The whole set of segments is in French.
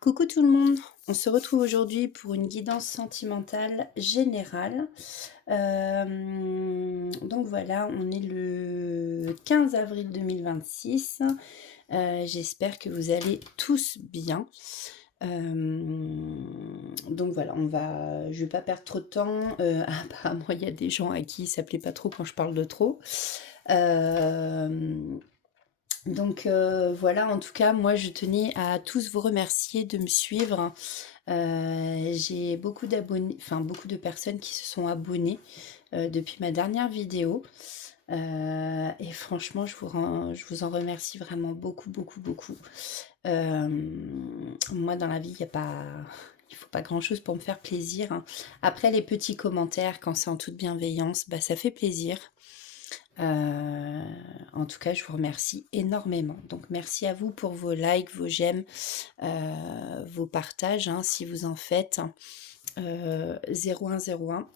Coucou tout le monde, on se retrouve aujourd'hui pour une guidance sentimentale générale. Donc voilà, on est le 15 avril 2026. J'espère que vous allez tous bien. Donc voilà, je vais pas perdre trop de temps. Apparemment, il y a des gens à qui ça plaît pas trop quand je parle de trop. Donc voilà, en tout cas, moi je tenais à tous vous remercier de me suivre. J'ai beaucoup d'abonnés, enfin beaucoup de personnes qui se sont abonnées depuis ma dernière vidéo. Et franchement, je vous en remercie vraiment beaucoup, beaucoup, beaucoup. Moi, dans la vie, il faut pas grand-chose pour me faire plaisir, hein. Après, les petits commentaires, quand c'est en toute bienveillance, bah, ça fait plaisir. En tout cas, je vous remercie énormément. Donc, merci à vous pour vos likes, vos j'aime, vos partages, hein, si vous en faites. 0101.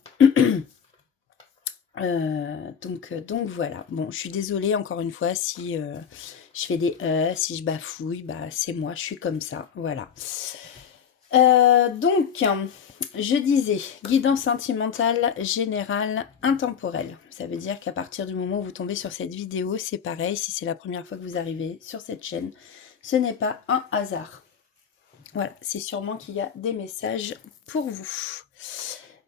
Donc voilà. Bon, je suis désolée encore une fois si je fais des si je bafouille, bah c'est moi, je suis comme ça. Voilà. Donc, je disais, guidance sentimentale générale intemporelle. Ça veut dire qu'à partir du moment où vous tombez sur cette vidéo, c'est pareil, si c'est la première fois que vous arrivez sur cette chaîne, ce n'est pas un hasard. Voilà, c'est sûrement qu'il y a des messages pour vous.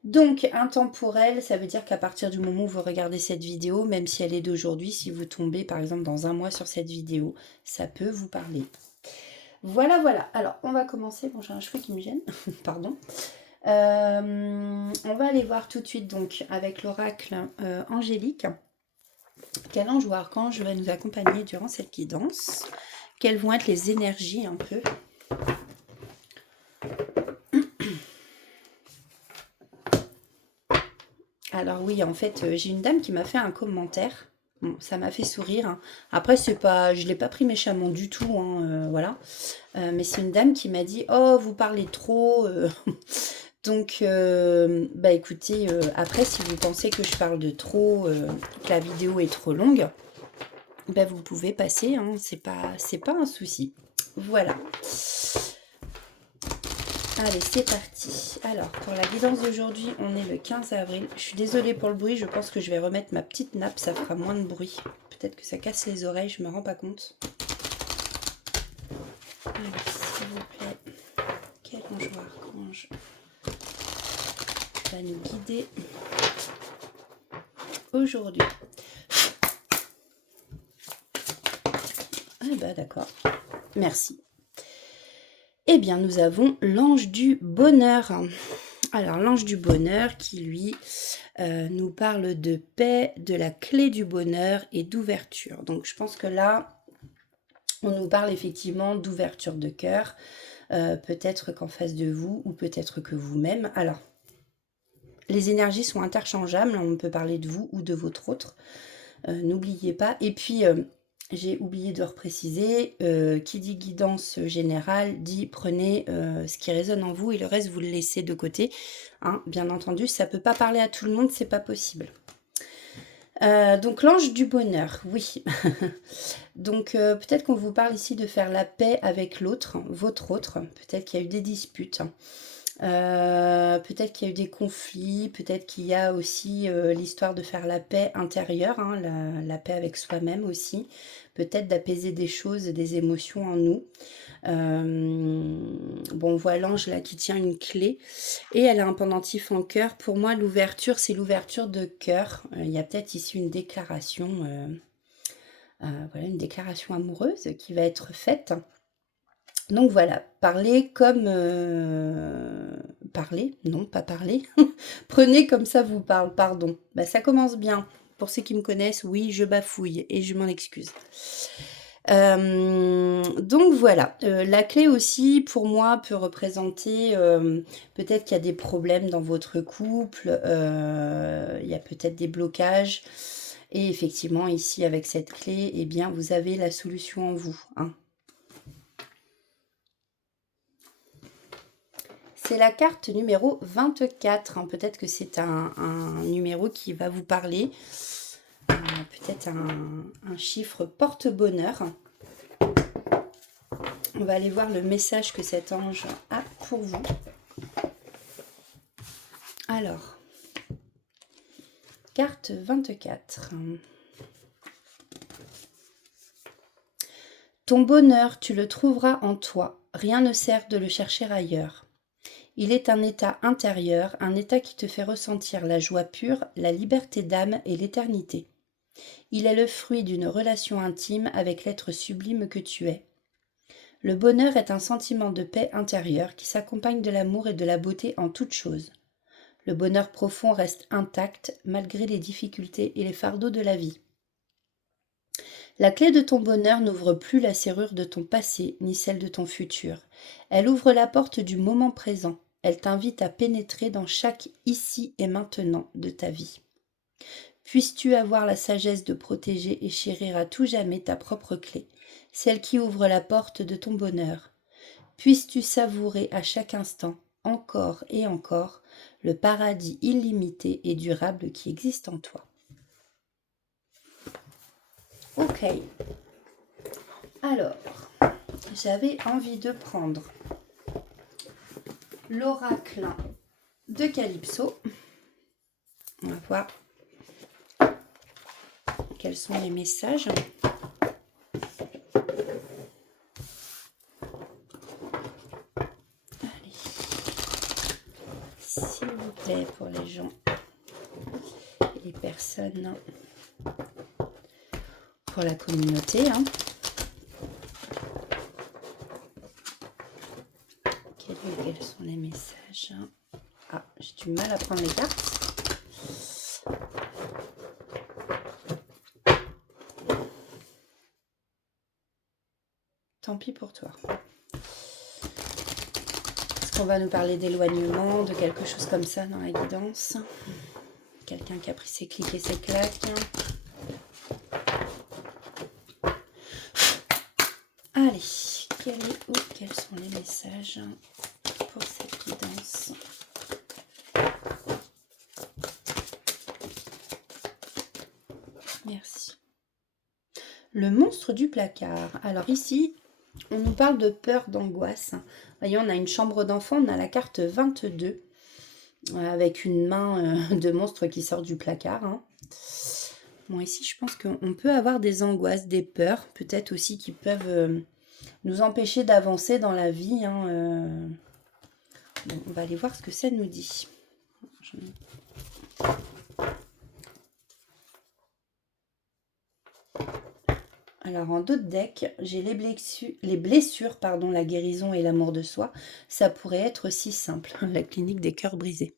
Donc, intemporel, ça veut dire qu'à partir du moment où vous regardez cette vidéo, même si elle est d'aujourd'hui, si vous tombez par exemple dans un mois sur cette vidéo, ça peut vous parler. Voilà, voilà. Alors, on va commencer. Bon, j'ai un cheveu qui me gêne. Pardon. On va aller voir tout de suite donc avec l'oracle angélique. Quel ange ou archange va nous accompagner durant cette guidance? Quelles vont être les énergies un peu? Alors oui, en fait, j'ai une dame qui m'a fait un commentaire. Bon, ça m'a fait sourire, hein. Après, c'est pas, je l'ai pas pris méchamment du tout, hein, voilà. Mais c'est une dame qui m'a dit: «Oh, vous parlez trop.» Donc, bah écoutez, après, si vous pensez que je parle de trop, que la vidéo est trop longue, bah vous pouvez passer, hein, c'est pas un souci. Voilà. Allez, c'est parti. Alors, pour la guidance d'aujourd'hui, on est le 15 avril. Je suis désolée pour le bruit, je pense que je vais remettre ma petite nappe, ça fera moins de bruit. Peut-être que ça casse les oreilles, je me rends pas compte. Allez, s'il vous plaît. Quel ange ou archange va nous guider aujourd'hui? Ah bah d'accord, merci. Eh bien, nous avons l'ange du bonheur. Alors, l'ange du bonheur qui, lui, nous parle de paix, de la clé du bonheur et d'ouverture. Donc, je pense que là, on nous parle effectivement d'ouverture de cœur. Peut-être qu'en face de vous, ou peut-être que vous-même. Alors, les énergies sont interchangeables. On peut parler de vous ou de votre autre. N'oubliez pas. Et puis, j'ai oublié de repréciser, qui dit guidance générale dit prenez ce qui résonne en vous et le reste vous le laissez de côté, hein. Bien entendu, ça peut pas parler à tout le monde, c'est pas possible. Donc l'ange du bonheur, oui. Donc peut-être qu'on vous parle ici de faire la paix avec l'autre, votre autre. Peut-être qu'il y a eu des disputes. Peut-être qu'il y a eu des conflits, peut-être qu'il y a aussi l'histoire de faire la paix intérieure, hein, la paix avec soi-même aussi, peut-être d'apaiser des choses, des émotions en nous. Bon, on voit l'ange là qui tient une clé et elle a un pendentif en cœur. Pour moi, l'ouverture, c'est l'ouverture de cœur. Il y a peut-être ici une déclaration, voilà, une déclaration amoureuse qui va être faite. Donc voilà, parler comme... parler, non, pas parler. Prenez comme ça vous parle, pardon. Bah, ça commence bien. Pour ceux qui me connaissent, oui, je bafouille et je m'en excuse. Donc voilà, la clé aussi pour moi peut représenter peut-être qu'il y a des problèmes dans votre couple, il y a peut-être des blocages et effectivement ici avec cette clé, eh bien vous avez la solution en vous, hein. C'est la carte numéro 24. Hein. Peut-être que c'est un numéro qui va vous parler. Peut-être un chiffre porte-bonheur. On va aller voir le message que cet ange a pour vous. Alors, carte 24. Ton bonheur, tu le trouveras en toi. Rien ne sert de le chercher ailleurs. Il est un état intérieur, un état qui te fait ressentir la joie pure, la liberté d'âme et l'éternité. Il est le fruit d'une relation intime avec l'être sublime que tu es. Le bonheur est un sentiment de paix intérieure qui s'accompagne de l'amour et de la beauté en toutes choses. Le bonheur profond reste intact malgré les difficultés et les fardeaux de la vie. La clé de ton bonheur n'ouvre plus la serrure de ton passé ni celle de ton futur. Elle ouvre la porte du moment présent. Elle t'invite à pénétrer dans chaque ici et maintenant de ta vie. Puisses-tu avoir la sagesse de protéger et chérir à tout jamais ta propre clé, celle qui ouvre la porte de ton bonheur. Puisses-tu savourer à chaque instant, encore et encore, le paradis illimité et durable qui existe en toi. Ok. Alors, j'avais envie de prendre l'oracle de Calypso. On va voir quels sont les messages. Allez, s'il vous plaît, pour les gens et les personnes, pour la communauté, hein. Quels sont les messages? Ah, j'ai du mal à prendre les cartes. Tant pis pour toi. Est-ce qu'on va nous parler d'éloignement, de quelque chose comme ça dans la guidance? Quelqu'un qui a pris ses clics et ses claques. Allez, quels sont les messages pour cette guidance? Merci. Le monstre du placard. Alors ici, on nous parle de peur, d'angoisse. Voyez, on a une chambre d'enfant, on a la carte 22, avec une main de monstre qui sort du placard. Hein. Bon, ici, je pense qu'on peut avoir des angoisses, des peurs, peut-être aussi qui peuvent nous empêcher d'avancer dans la vie. Hein, Bon, on va aller voir ce que ça nous dit. Alors, en d'autres decks, j'ai les blessures, la guérison et l'amour de soi. Ça pourrait être si simple, la clinique des cœurs brisés.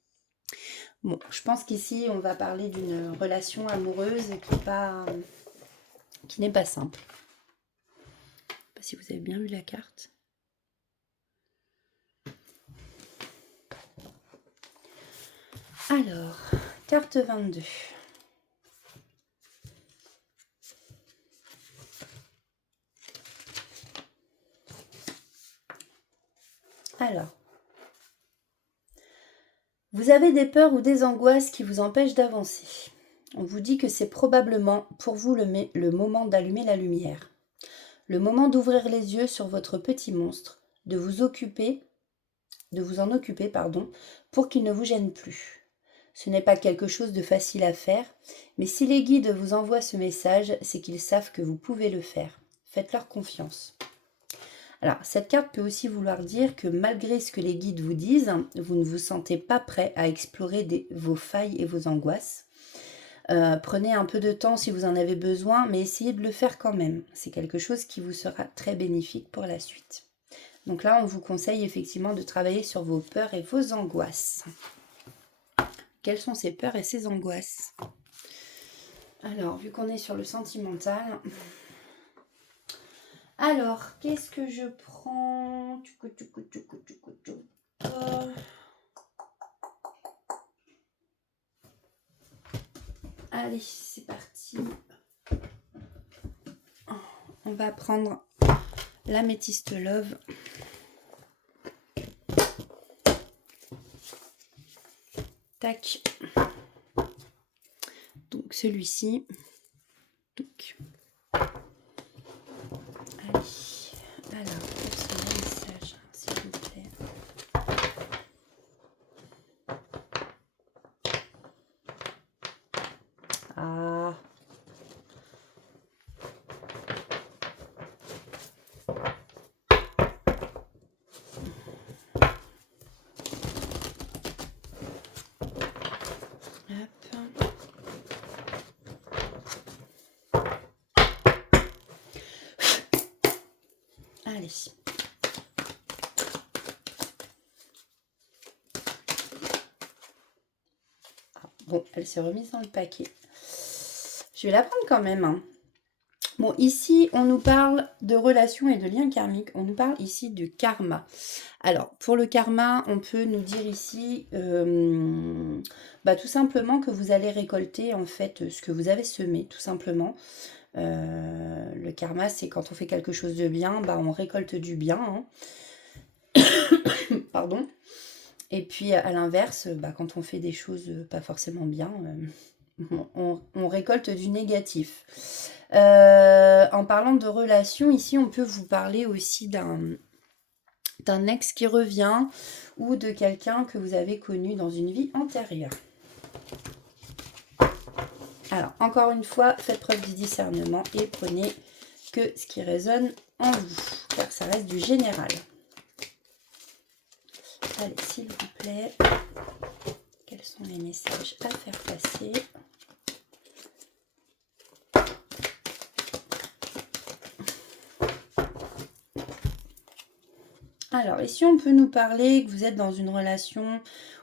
Bon, je pense qu'ici, on va parler d'une relation amoureuse qui n'est pas simple. Je ne sais pas si vous avez bien vu la carte. Alors, carte 22. Alors, vous avez des peurs ou des angoisses qui vous empêchent d'avancer. On vous dit que c'est probablement pour vous le moment d'allumer la lumière. Le moment d'ouvrir les yeux sur votre petit monstre, de vous en occuper, pour qu'il ne vous gêne plus. Ce n'est pas quelque chose de facile à faire, mais si les guides vous envoient ce message, c'est qu'ils savent que vous pouvez le faire. Faites-leur confiance. Alors, cette carte peut aussi vouloir dire que malgré ce que les guides vous disent, vous ne vous sentez pas prêt à explorer vos failles et vos angoisses. Prenez un peu de temps si vous en avez besoin, mais essayez de le faire quand même. C'est quelque chose qui vous sera très bénéfique pour la suite. Donc là, on vous conseille effectivement de travailler sur vos peurs et vos angoisses. Quelles sont ces peurs et ces angoisses? Alors, vu qu'on est sur le sentimental... Alors, qu'est-ce que je prends? Allez, c'est parti. On va prendre l'améthyste love. Tac. Donc celui-ci. Donc. Allez. Alors, quels sont libérer. Ah, bon, elle s'est remise dans le paquet. Je vais la prendre quand même. Hein. Bon, ici, on nous parle de relations et de liens karmiques. On nous parle ici de karma. Alors, pour le karma, on peut nous dire ici, tout simplement que vous allez récolter, en fait, ce que vous avez semé, tout simplement. Le karma, c'est quand on fait quelque chose de bien, on récolte du bien. Hein. Pardon. Et puis, à l'inverse, quand on fait des choses pas forcément bien, on récolte du négatif. En parlant de relations, ici, on peut vous parler aussi d'un ex qui revient ou de quelqu'un que vous avez connu dans une vie antérieure. Alors, encore une fois, faites preuve du discernement et prenez que ce qui résonne en vous, car ça reste du général. Allez, s'il vous plaît, quels sont les messages à faire passer ? Alors, ici, on peut nous parler que vous êtes dans une relation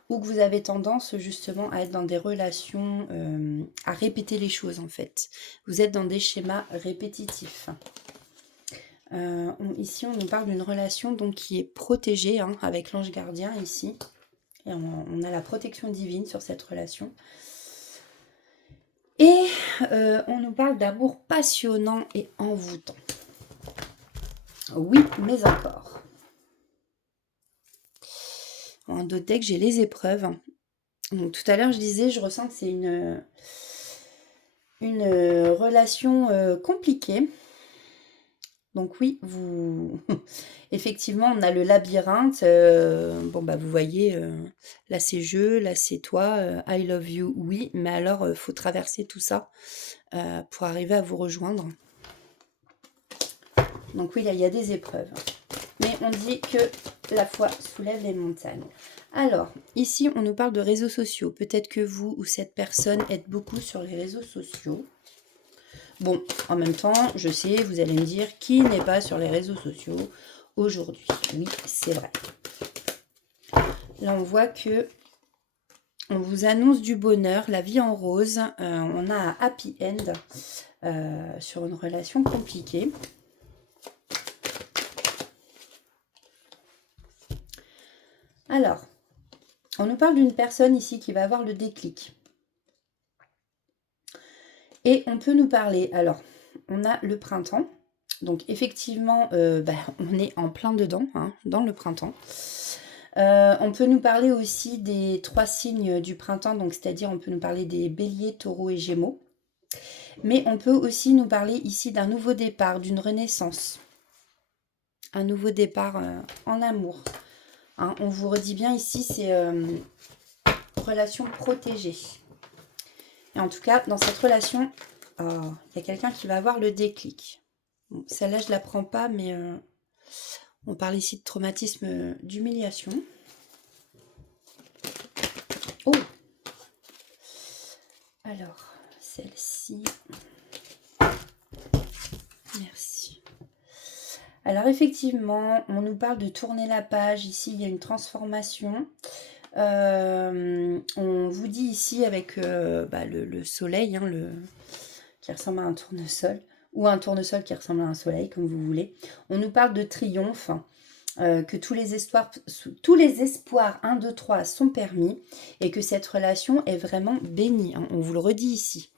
ou que vous avez tendance justement à être dans des relations, à répéter les choses en fait. Vous êtes dans des schémas répétitifs. Ici, on nous parle d'une relation donc qui est protégée hein, avec l'ange gardien ici. Et on a la protection divine sur cette relation. Et on nous parle d'amour passionnant et envoûtant. Oui, mais encore. En d'autres decks, j'ai les épreuves. Donc, tout à l'heure, je disais, je ressens que c'est une relation compliquée. Donc oui, effectivement, on a le labyrinthe. Vous voyez, là c'est je, là c'est toi, I love you, oui. Mais alors, faut traverser tout ça pour arriver à vous rejoindre. Donc oui, là, il y a des épreuves. Mais on dit que la foi soulève les montagnes. Alors, ici, on nous parle de réseaux sociaux. Peut-être que vous ou cette personne êtes beaucoup sur les réseaux sociaux. Bon, en même temps, je sais, vous allez me dire, qui n'est pas sur les réseaux sociaux aujourd'hui? Oui, c'est vrai. Là, on voit que on vous annonce du bonheur, la vie en rose. On a un happy end sur une relation compliquée. Alors, on nous parle d'une personne ici qui va avoir le déclic. Et on peut nous parler, alors, on a le printemps. Donc, effectivement, on est en plein dedans, hein, dans le printemps. On peut nous parler aussi des 3 signes du printemps, donc c'est-à-dire on peut nous parler des béliers, taureaux et gémeaux. Mais on peut aussi nous parler ici d'un nouveau départ, d'une renaissance. Un nouveau départ en amour. Hein, on vous redit bien ici, c'est relation protégée. Et en tout cas, dans cette relation, il y a quelqu'un qui va avoir le déclic. Bon, celle-là, je ne la prends pas, mais on parle ici de traumatisme d'humiliation. Oh! Alors, celle-ci. Merci. Alors, effectivement, on nous parle de tourner la page. Ici, il y a une transformation. On vous dit ici avec le soleil, hein, qui ressemble à un tournesol, ou un tournesol qui ressemble à un soleil, comme vous voulez. On nous parle de triomphe, que tous les espoirs 1, 2, 3 sont permis, et que cette relation est vraiment bénie. Hein, on vous le redit ici.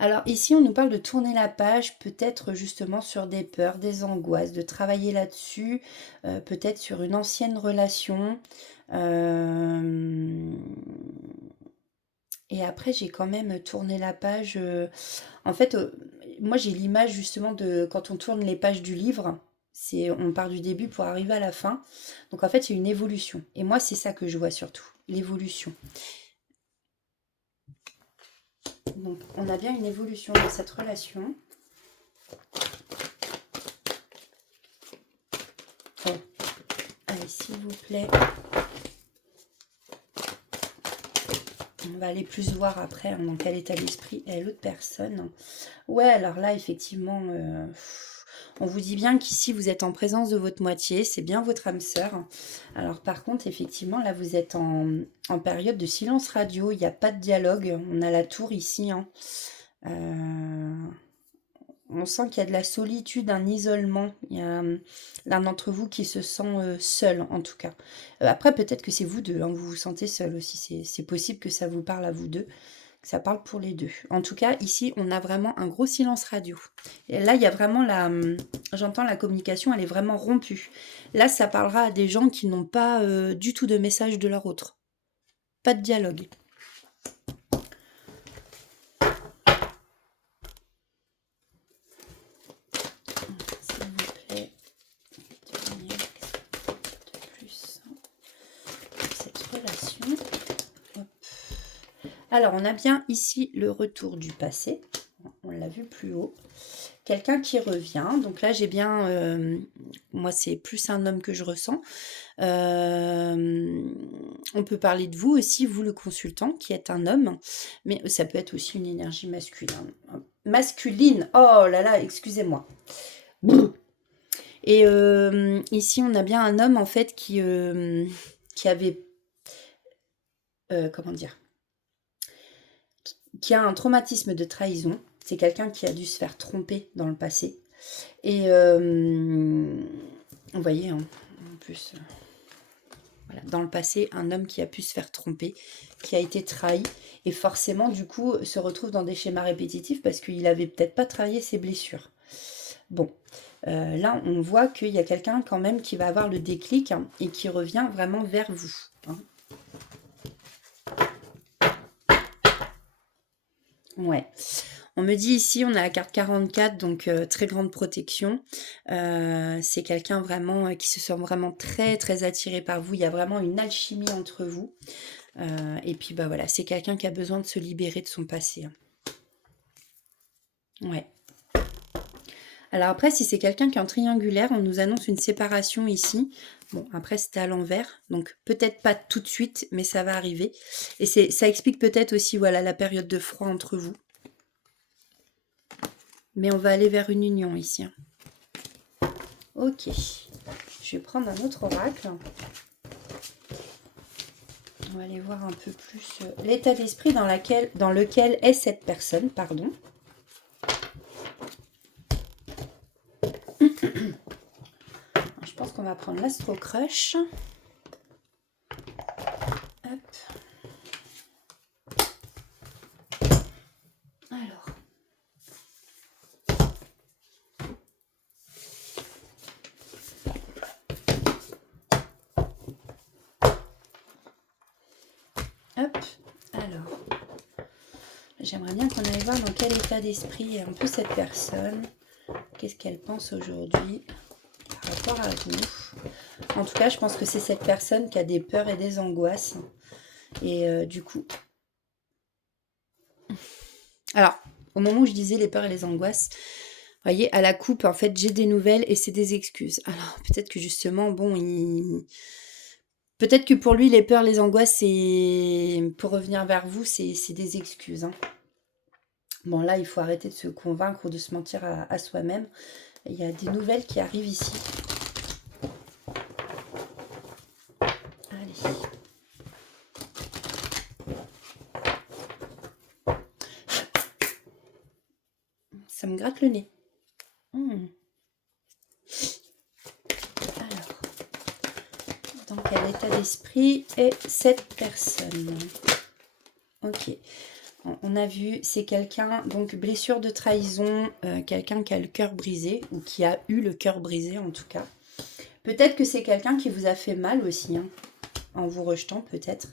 Alors ici, on nous parle de tourner la page, peut-être justement sur des peurs, des angoisses, de travailler là-dessus, peut-être sur une ancienne relation. Et après, j'ai quand même tourné la page. En fait, moi, j'ai l'image justement de quand on tourne les pages du livre. On part du début pour arriver à la fin. Donc en fait, il y a une évolution. Et moi, c'est ça que je vois surtout, l'évolution. Donc, on a bien une évolution dans cette relation. Oh. Allez, s'il vous plaît. On va aller plus voir après hein, dans quel état d'esprit est l'autre personne. Ouais, alors là, effectivement, On vous dit bien qu'ici, vous êtes en présence de votre moitié. C'est bien votre âme sœur. Alors, par contre, effectivement, là, vous êtes en période de silence radio. Il n'y a pas de dialogue. On a la tour ici. Hein. On sent qu'il y a de la solitude, un isolement. Il y a l'un d'entre vous qui se sent seul, en tout cas. Après, peut-être que c'est vous deux. Hein, vous vous sentez seul aussi. C'est possible que ça vous parle à vous deux. Ça parle pour les deux. En tout cas, ici, on a vraiment un gros silence radio. Et là, il y a vraiment j'entends la communication, elle est vraiment rompue. Là, ça parlera à des gens qui n'ont pas du tout de message de leur autre. Pas de dialogue. S'il vous plaît, devenir de plus cette relation. Hop. Alors, on a bien ici le retour du passé. On l'a vu plus haut. Quelqu'un qui revient. Donc là, j'ai bien... moi, c'est plus un homme que je ressens. On peut parler de vous aussi, vous le consultant, qui est un homme. Mais ça peut être aussi une énergie masculine. Masculine. Oh là là, excusez-moi. Et ici, on a bien un homme, en fait, qui avait... comment dire, qui a un traumatisme de trahison. C'est quelqu'un qui a dû se faire tromper dans le passé. Et vous voyez, hein, en plus, voilà, dans le passé, un homme qui a pu se faire tromper, qui a été trahi, et forcément, du coup, se retrouve dans des schémas répétitifs parce qu'il n'avait peut-être pas travaillé ses blessures. Bon, là, on voit qu'il y a quelqu'un quand même qui va avoir le déclic hein, et qui revient vraiment vers vous. Hein. Ouais. On me dit ici, on a la carte 44, donc très grande protection. C'est quelqu'un vraiment qui se sent vraiment très très attiré par vous. Il y a vraiment une alchimie entre vous. Et puis bah voilà, c'est quelqu'un qui a besoin de se libérer de son passé. Ouais. Alors après, si c'est quelqu'un qui est en triangulaire, on nous annonce une séparation ici. Bon, après c'était à l'envers, donc peut-être pas tout de suite, mais ça va arriver. Et ça explique peut-être aussi voilà la période de froid entre vous. Mais on va aller vers une union ici. Ok. Je vais prendre un autre oracle. On va aller voir un peu plus l'état d'esprit dans lequel est cette personne, pardon. Je pense qu'on va prendre l'Astro Crush. Hop. Alors. Hop. Alors. J'aimerais bien qu'on aille voir dans quel état d'esprit est un peu cette personne. Qu'est-ce qu'elle pense aujourd'hui par rapport à vous. En tout cas, je pense que c'est cette personne qui a des peurs et des angoisses. Et du coup... Alors, au moment où je disais les peurs et les angoisses, vous voyez, à la coupe, en fait, j'ai des nouvelles et c'est des excuses. Alors, peut-être que justement, bon, peut-être que pour lui, les peurs, les angoisses, pour revenir vers vous, c'est des excuses. Hein. Bon, là, il faut arrêter de se convaincre ou de se mentir à soi-même. Il y a des nouvelles qui arrivent ici. Allez. Ça me gratte le nez. Alors, dans quel état d'esprit est cette personne? Ok. On a vu, c'est quelqu'un, donc blessure de trahison, quelqu'un qui a le cœur brisé, ou qui a eu le cœur brisé en tout cas. Peut-être que c'est quelqu'un qui vous a fait mal aussi, hein, en vous rejetant peut-être.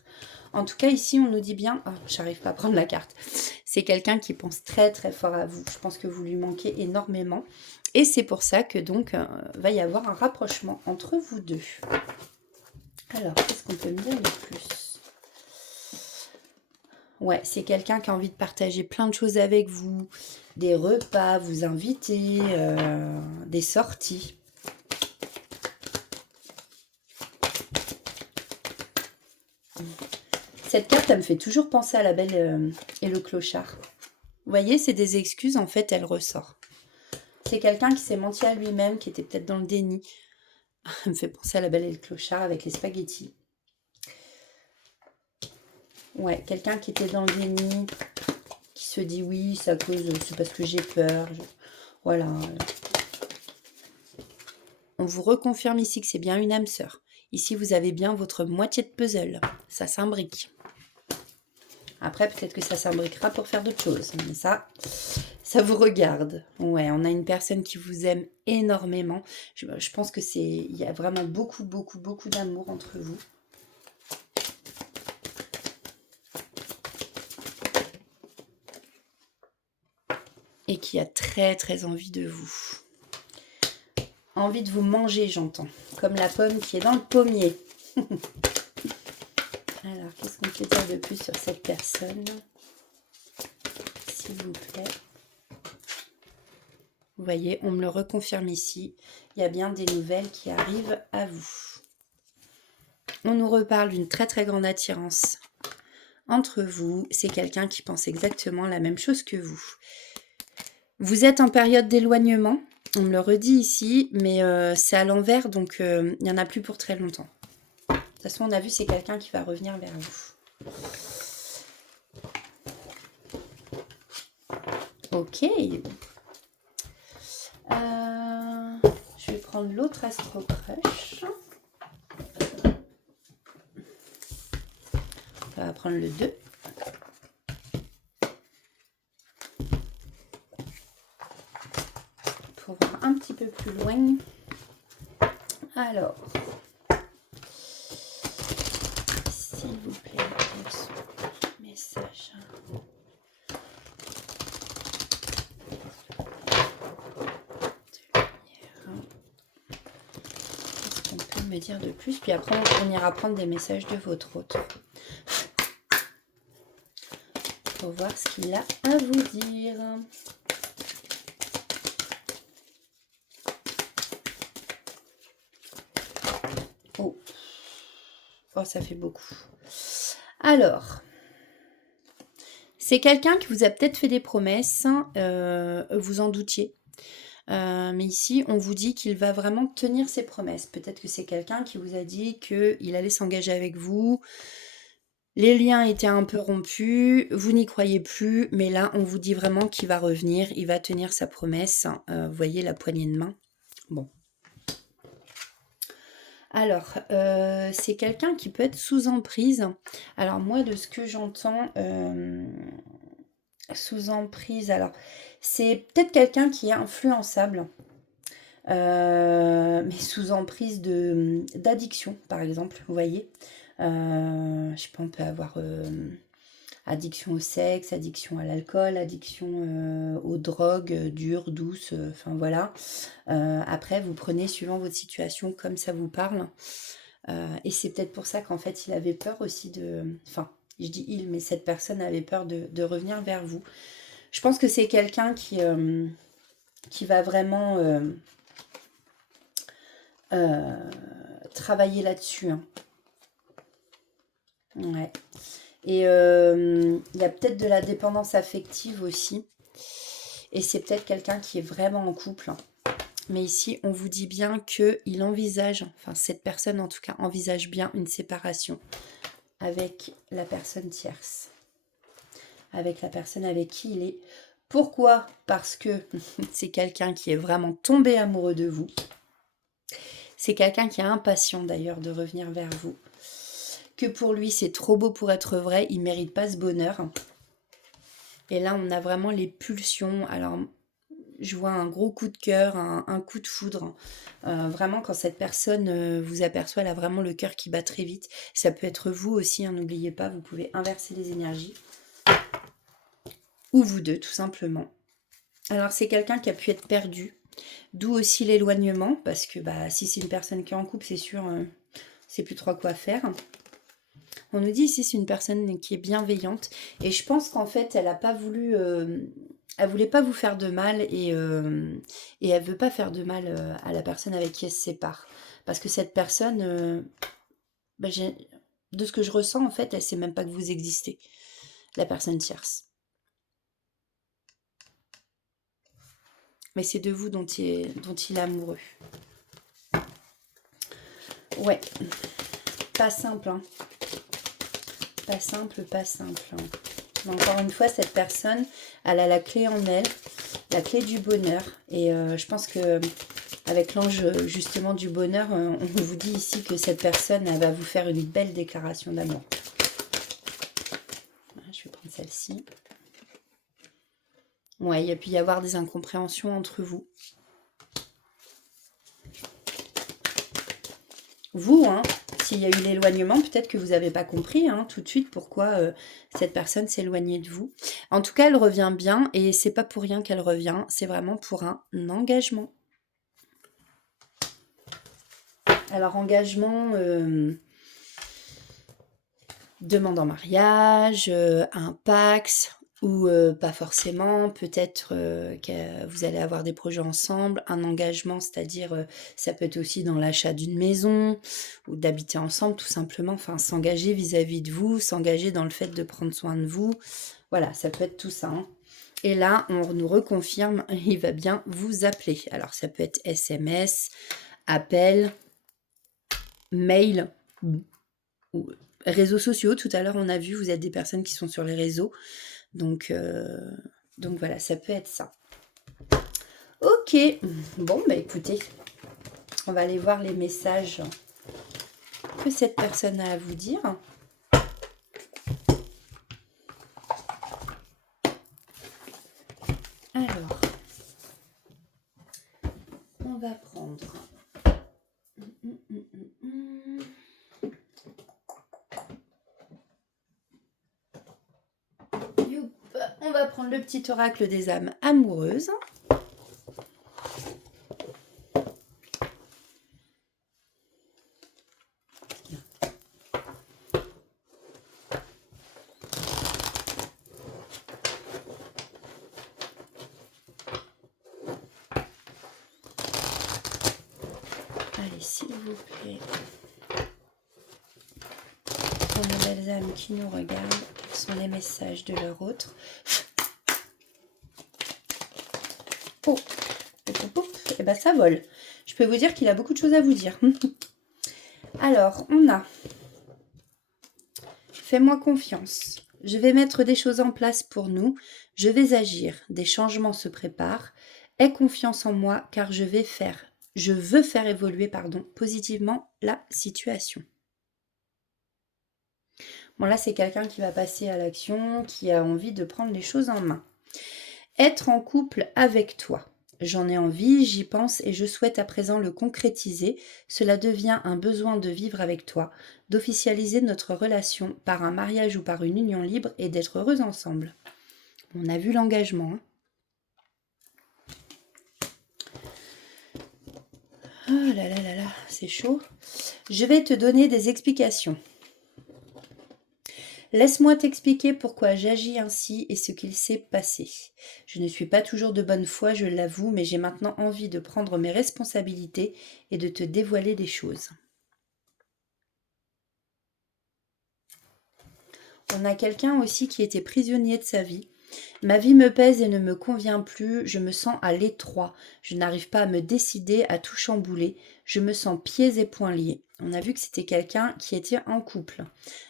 En tout cas, ici, on nous dit bien... Oh, j'arrive pas à prendre la carte. C'est quelqu'un qui pense très très fort à vous. Je pense que vous lui manquez énormément. Et c'est pour ça que donc, va y avoir un rapprochement entre vous deux. Alors, qu'est-ce qu'on peut me dire de plus? Ouais, c'est quelqu'un qui a envie de partager plein de choses avec vous. Des repas, vous inviter, des sorties. Cette carte, elle me fait toujours penser à la Belle et le Clochard. Vous voyez, c'est des excuses, en fait, elle ressort. C'est quelqu'un qui s'est menti à lui-même, qui était peut-être dans le déni. Ça me fait penser à La Belle et le Clochard avec les spaghettis. Ouais, quelqu'un qui était dans le déni, qui se dit oui, c'est parce que j'ai peur. Voilà. On vous reconfirme ici que c'est bien une âme sœur. Ici, vous avez bien votre moitié de puzzle. Ça s'imbrique. Après, peut-être que ça s'imbriquera pour faire d'autres choses. Mais ça vous regarde. Ouais, on a une personne qui vous aime énormément. Je pense que il y a vraiment beaucoup, beaucoup, beaucoup d'amour entre vous. Et qui a très, très envie de vous. Envie de vous manger, j'entends. Comme la pomme qui est dans le pommier. Alors, qu'est-ce qu'on peut dire de plus sur cette personne? S'il vous plaît. Vous voyez, on me le reconfirme ici. Il y a bien des nouvelles qui arrivent à vous. On nous reparle d'une très très grande attirance entre vous. C'est quelqu'un qui pense exactement la même chose que vous. Vous êtes en période d'éloignement. On me le redit ici, mais c'est à l'envers, donc il n'y en a plus pour très longtemps. De toute façon, on a vu, c'est quelqu'un qui va revenir vers vous. Ok. Je vais prendre l'autre Astro Crush. On va prendre le 2. Pour voir un petit peu plus loin. Alors, s'il vous plaît, message. Qu'est-ce qu'on peut me dire de plus? Puis après, on ira prendre des messages de votre autre. Pour voir ce qu'il a à vous dire. Oh, ça fait beaucoup. Alors, c'est quelqu'un qui vous a peut-être fait des promesses, vous en doutiez. Mais ici, on vous dit qu'il va vraiment tenir ses promesses. Peut-être que c'est quelqu'un qui vous a dit qu'il allait s'engager avec vous. Les liens étaient un peu rompus, vous n'y croyez plus, mais là, on vous dit vraiment qu'il va revenir, il va tenir sa promesse. Vous voyez la poignée de main. Bon. Alors, c'est quelqu'un qui peut être sous emprise. Alors moi, de ce que j'entends, sous emprise, alors c'est peut-être quelqu'un qui est influençable, mais sous emprise d'addiction, par exemple, vous voyez. Je sais pas, on peut avoir addiction au sexe, addiction à l'alcool, addiction aux drogues dures, douces, enfin voilà. Après, vous prenez suivant votre situation comme ça vous parle. Et c'est peut-être pour ça qu'en fait, il avait peur aussi Enfin, je dis il, mais cette personne avait peur de revenir vers vous. Je pense que c'est quelqu'un qui va vraiment travailler là-dessus. Hein. Ouais. Et il y a peut-être de la dépendance affective aussi. Et c'est peut-être quelqu'un qui est vraiment en couple. Mais ici, on vous dit bien qu'il envisage, enfin cette personne en tout cas, envisage bien une séparation avec la personne tierce. Avec la personne avec qui il est. Pourquoi? Parce que c'est quelqu'un qui est vraiment tombé amoureux de vous. C'est quelqu'un qui est impatient d'ailleurs de revenir vers vous. Que pour lui, c'est trop beau pour être vrai, il ne mérite pas ce bonheur. Et là, on a vraiment les pulsions. Alors, je vois un gros coup de cœur, un coup de foudre. Vraiment, quand cette personne vous aperçoit, elle a vraiment le cœur qui bat très vite. Ça peut être vous aussi, hein, n'oubliez pas, vous pouvez inverser les énergies. Ou vous deux, tout simplement. Alors, c'est quelqu'un qui a pu être perdu. D'où aussi l'éloignement, parce que si c'est une personne qui est en couple, c'est sûr, c'est plus trop quoi faire. On nous dit ici c'est une personne qui est bienveillante. Et je pense qu'en fait, elle n'a pas voulu... elle voulait pas vous faire de mal et elle veut pas faire de mal à la personne avec qui elle se sépare. Parce que cette personne, de ce que je ressens, en fait, elle sait même pas que vous existez. La personne tierce. Mais c'est de vous dont il est amoureux. Ouais, pas simple, hein. Pas simple, pas simple. Hein. Mais encore une fois, cette personne, elle a la clé en elle, la clé du bonheur. Et je pense que avec l'ange justement du bonheur, on vous dit ici que cette personne, elle va vous faire une belle déclaration d'amour. Je vais prendre celle-ci. Ouais, il y a pu y avoir des incompréhensions entre vous. Vous, hein, s'il y a eu l'éloignement, peut-être que vous n'avez pas compris hein, tout de suite pourquoi cette personne s'éloignait de vous. En tout cas, elle revient bien et c'est pas pour rien qu'elle revient, c'est vraiment pour un engagement. Alors, engagement, demande en mariage, un Pacs, ou pas forcément, peut-être que vous allez avoir des projets ensemble, un engagement, c'est-à-dire ça peut être aussi dans l'achat d'une maison ou d'habiter ensemble tout simplement, enfin s'engager vis-à-vis de vous, s'engager dans le fait de prendre soin de vous, voilà, ça peut être tout ça. Hein. Et là, on nous reconfirme, il va bien vous appeler. Alors ça peut être SMS, appel, mail ou réseaux sociaux. Tout à l'heure, on a vu, vous êtes des personnes qui sont sur les réseaux. Donc voilà, ça peut être ça. Ok, bon, bah écoutez, on va aller voir les messages que cette personne a à vous dire. Alors, on va prendre... On va prendre le petit oracle des âmes amoureuses. Allez, s'il vous plaît. Pour nos belles âmes qui nous regardent, quels sont les messages de leur autre? Oh, et ben ça vole. Je peux vous dire qu'il a beaucoup de choses à vous dire. Alors, on a... Fais-moi confiance. Je vais mettre des choses en place pour nous. Je vais agir. Des changements se préparent. Aie confiance en moi car je veux faire évoluer positivement la situation. Bon, là, c'est quelqu'un qui va passer à l'action, qui a envie de prendre les choses en main. Être en couple avec toi. J'en ai envie, j'y pense et je souhaite à présent le concrétiser. Cela devient un besoin de vivre avec toi, d'officialiser notre relation par un mariage ou par une union libre et d'être heureux ensemble. On a vu l'engagement. Hein. Oh là là là là, c'est chaud. Je vais te donner des explications. Laisse-moi t'expliquer pourquoi j'agis ainsi et ce qu'il s'est passé. Je ne suis pas toujours de bonne foi, je l'avoue, mais j'ai maintenant envie de prendre mes responsabilités et de te dévoiler des choses. On a quelqu'un aussi qui était prisonnier de sa vie. Ma vie me pèse et ne me convient plus, je me sens à l'étroit, je n'arrive pas à me décider, à tout chambouler, je me sens pieds et poings liés. On a vu que c'était quelqu'un qui était en couple.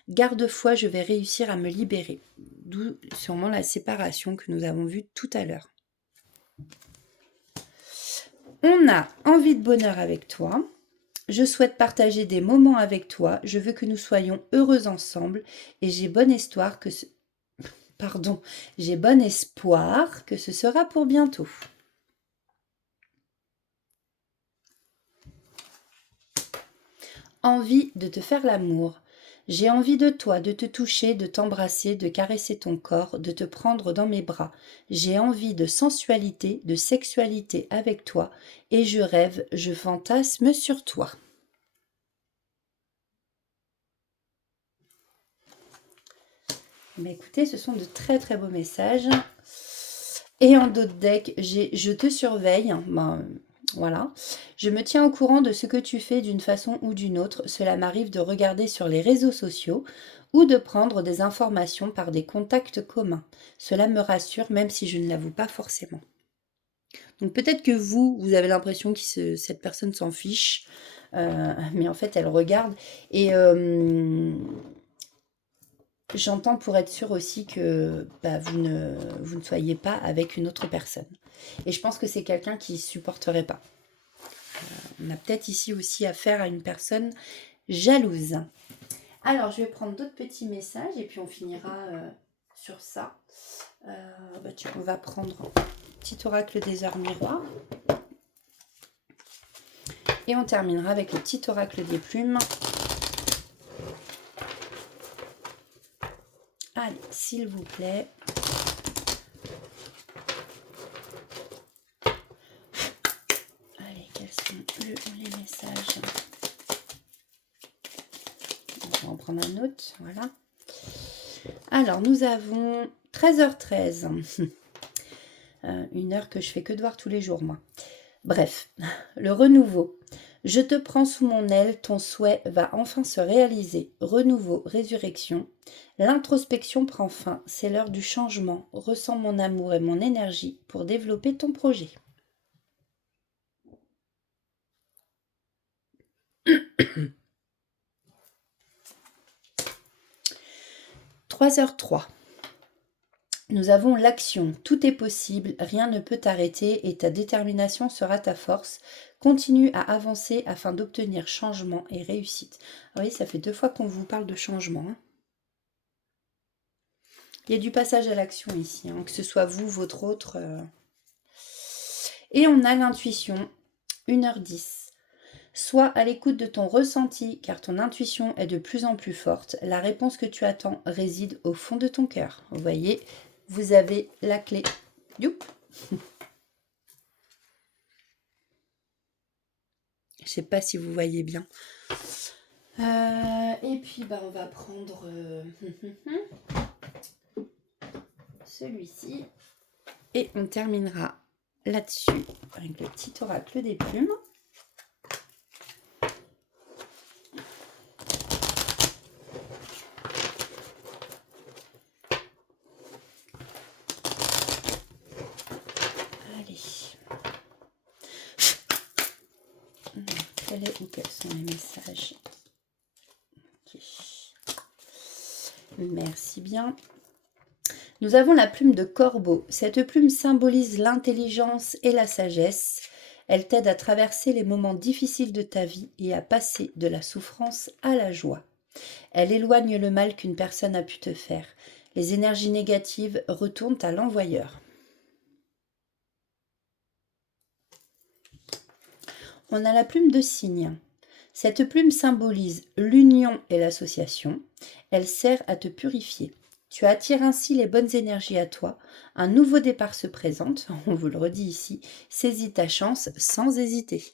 Garde-foi, je vais réussir à me libérer. D'où sûrement la séparation que nous avons vue tout à l'heure. On a envie de bonheur avec toi. Je souhaite partager des moments avec toi. Je veux que nous soyons heureux ensemble et j'ai bon espoir que ce sera pour bientôt. Envie de te faire l'amour. J'ai envie de toi, de te toucher, de t'embrasser, de caresser ton corps, de te prendre dans mes bras. J'ai envie de sensualité, de sexualité avec toi et je rêve, je fantasme sur toi. Mais écoutez, ce sont de très très beaux messages. Et en d'autres decks, j'ai je te surveille. Voilà. Je me tiens au courant de ce que tu fais d'une façon ou d'une autre. Cela m'arrive de regarder sur les réseaux sociaux ou de prendre des informations par des contacts communs. Cela me rassure même si je ne l'avoue pas forcément. Donc peut-être que vous avez l'impression que cette personne s'en fiche, mais en fait elle regarde. Et j'entends pour être sûr aussi que bah, vous ne soyez pas avec une autre personne. Et je pense que c'est quelqu'un qui ne supporterait pas. On a peut-être ici aussi affaire à une personne jalouse. Alors, je vais prendre d'autres petits messages et puis on finira sur ça. Bah tiens, on va prendre un petit oracle des heures miroirs. Et on terminera avec le petit oracle des plumes. Allez, s'il vous plaît. Allez, quels sont les messages? On va en prendre un autre, voilà. Alors, nous avons 13h13. Une heure que je fais que de voir tous les jours, moi. Bref, le renouveau. Je te prends sous mon aile, ton souhait va enfin se réaliser. Renouveau, résurrection. L'introspection prend fin, c'est l'heure du changement. Ressens mon amour et mon énergie pour développer ton projet. 3h03. Nous avons l'action, tout est possible, rien ne peut t'arrêter et ta détermination sera ta force. Continue à avancer afin d'obtenir changement et réussite. Oui, ça fait 2 fois qu'on vous parle de changement. Hein. Il y a du passage à l'action ici, hein, que ce soit vous, votre autre. Et on a l'intuition, 1h10. Sois à l'écoute de ton ressenti, car ton intuition est de plus en plus forte. La réponse que tu attends réside au fond de ton cœur. Vous voyez, vous avez la clé. Youp. Je ne sais pas si vous voyez bien. Et puis, bah, on va prendre celui-ci. Et on terminera là-dessus avec le petit oracle des plumes. Quels sont les messages? Okay. Merci bien. Nous avons la plume de corbeau. Cette plume symbolise l'intelligence et la sagesse. Elle t'aide à traverser les moments difficiles de ta vie et à passer de la souffrance à la joie. Elle éloigne le mal qu'une personne a pu te faire. Les énergies négatives retournent à l'envoyeur. On a la plume de cygne. Cette plume symbolise l'union et l'association. Elle sert à te purifier. Tu attires ainsi les bonnes énergies à toi. Un nouveau départ se présente. On vous le redit ici. Saisis ta chance sans hésiter.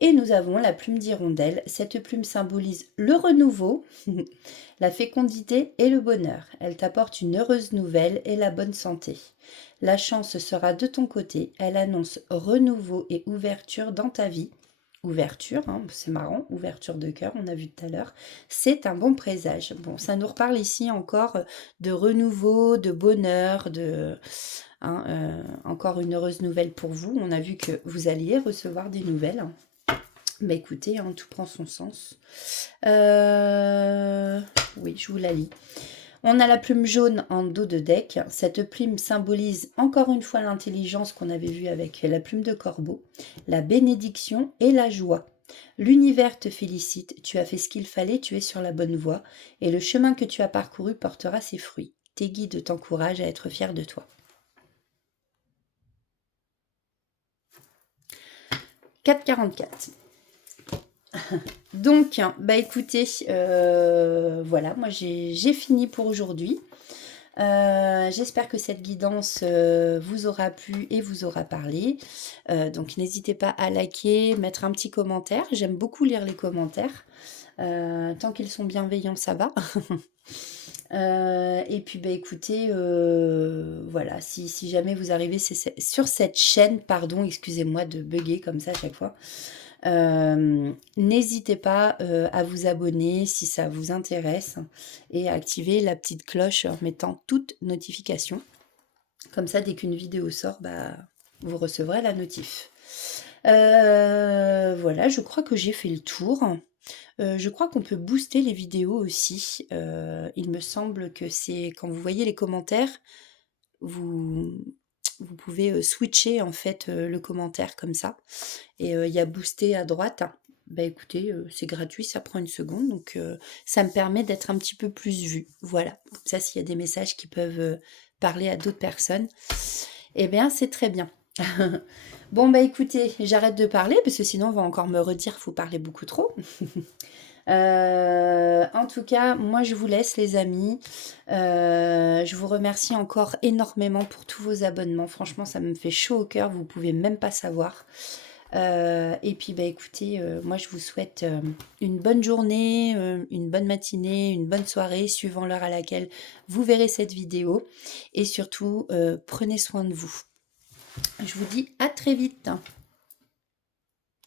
Et nous avons la plume d'hirondelle. Cette plume symbolise le renouveau, la fécondité et le bonheur. Elle t'apporte une heureuse nouvelle et la bonne santé. La chance sera de ton côté. Elle annonce renouveau et ouverture dans ta vie. Ouverture, hein, c'est marrant, ouverture de cœur, on a vu tout à l'heure. C'est un bon présage. Bon, ça nous reparle ici encore de renouveau, de bonheur, encore une heureuse nouvelle pour vous. On a vu que vous alliez recevoir des nouvelles. Bah écoutez, hein, tout prend son sens. Oui, je vous la lis. On a la plume jaune en dos de deck. Cette plume symbolise encore une fois l'intelligence qu'on avait vue avec la plume de corbeau, la bénédiction et la joie. L'univers te félicite, tu as fait ce qu'il fallait, tu es sur la bonne voie et le chemin que tu as parcouru portera ses fruits. Tes guides t'encouragent à être fier de toi. 4,44. Donc, bah écoutez, voilà, moi j'ai fini pour aujourd'hui. J'espère que cette guidance vous aura plu et vous aura parlé. Donc n'hésitez pas à liker, mettre un petit commentaire. J'aime beaucoup lire les commentaires. Tant qu'ils sont bienveillants, ça va. Et puis bah écoutez, voilà, si jamais vous arrivez sur cette chaîne, pardon, excusez-moi de bugger comme ça à chaque fois. N'hésitez pas à vous abonner si ça vous intéresse et à activer la petite cloche en mettant toutes notifications. Comme ça, dès qu'une vidéo sort, bah, vous recevrez la notif. Voilà, je crois que j'ai fait le tour. Je crois qu'on peut booster les vidéos aussi. Il me semble que c'est quand vous voyez les commentaires, vous, vous pouvez switcher en fait le commentaire comme ça. Et il y a booster à droite. Bah écoutez, c'est gratuit, ça prend une seconde, donc ça me permet d'être un petit peu plus vue. Voilà, comme ça s'il y a des messages qui peuvent parler à d'autres personnes, eh bien c'est très bien. Bon bah écoutez, j'arrête de parler parce que sinon on va encore me redire faut parler beaucoup trop. En tout cas, moi je vous laisse les amis. Je vous remercie encore énormément pour tous vos abonnements. Franchement, ça me fait chaud au cœur, vous pouvez même pas savoir. Et puis bah écoutez, moi je vous souhaite une bonne journée, une bonne matinée, une bonne soirée, suivant l'heure à laquelle vous verrez cette vidéo. Et surtout, prenez soin de vous. Je vous dis à très vite.